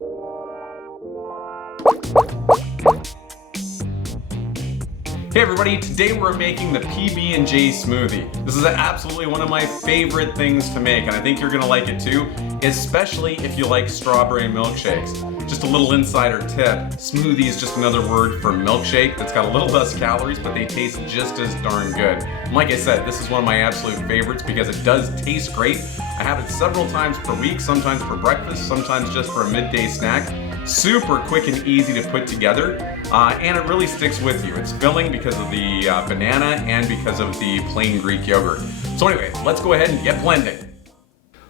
Hey everybody, today we're making the PB&J smoothie. This is absolutely one of my favorite things to make, and I think you're gonna like it too, especially if you like strawberry milkshakes. Just a little insider tip, smoothie is just another word for milkshake that's got a little less calories, but they taste just as darn good. And like I said, this is one of my absolute favorites because it does taste great. I have it several times per week, sometimes for breakfast, sometimes just for a midday snack. Super quick and easy to put together, and it really sticks with you. It's filling because of the banana and because of the plain Greek yogurt. So anyway, let's go ahead and get blending.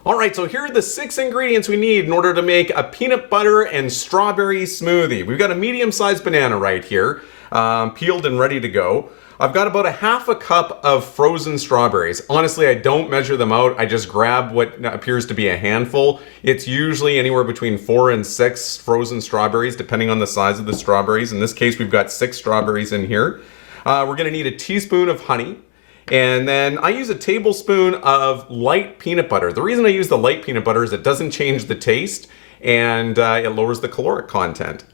All right, so here are the 6 ingredients we need in order to make a peanut butter and strawberry smoothie. We've got a medium-sized banana right here, peeled and ready to go. I've got about a half a cup of frozen strawberries. Honestly, I don't measure them out. I just grab what appears to be a handful. It's usually anywhere between 4 and 6 frozen strawberries, depending on the size of the strawberries. In this case, we've got 6 strawberries in here. We're gonna need a teaspoon of honey. And then I use a tablespoon of light peanut butter. The reason I use the light peanut butter is it doesn't change the taste and it lowers the caloric content.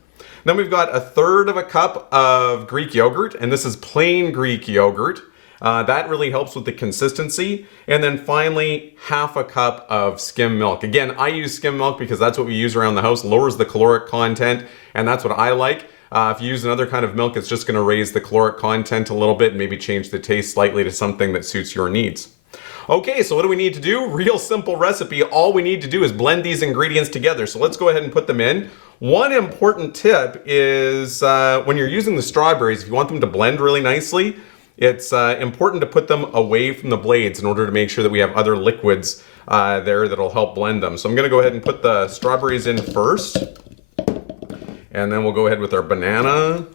Then we've got 1/3 of a cup of Greek yogurt, and this is plain Greek yogurt. That really helps with the consistency. And then finally, half a cup of skim milk. Again, I use skim milk because that's what we use around the house, lowers the caloric content, and that's what I like. If you use another kind of milk, it's just gonna raise the caloric content a little bit and maybe change the taste slightly to something that suits your needs. Okay, so what do we need to do? Real simple recipe. All we need to do is blend these ingredients together. So let's go ahead and put them in. One important tip is when you're using the strawberries, if you want them to blend really nicely, it's important to put them away from the blades in order to make sure that we have other liquids there that'll help blend them. So I'm gonna go ahead and put the strawberries in first, and then we'll go ahead with our banana.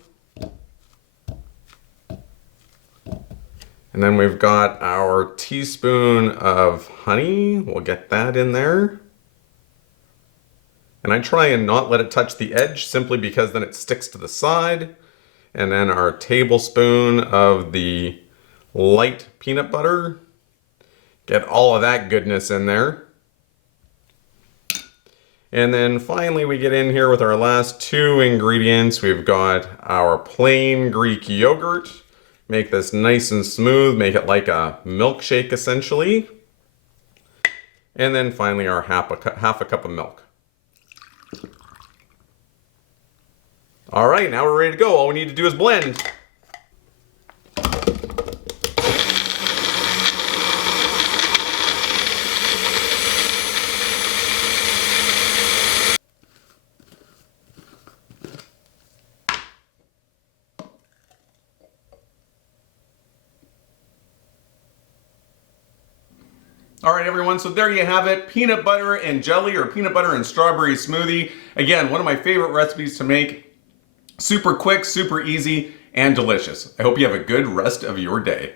And then we've got our teaspoon of honey. We'll get that in there. And I try and not let it touch the edge simply because then it sticks to the side. And then our tablespoon of the light peanut butter. Get all of that goodness in there. And then finally we get in here with our last 2 ingredients. We've got our plain Greek yogurt. Make this nice and smooth, make it like a milkshake essentially. And then finally our half a cup of milk. All right, now we're ready to go. All we need to do is blend. All right, everyone, so there you have it. Peanut butter and jelly, or peanut butter and strawberry smoothie. Again, one of my favorite recipes to make. Super quick, super easy, and delicious. I hope you have a good rest of your day.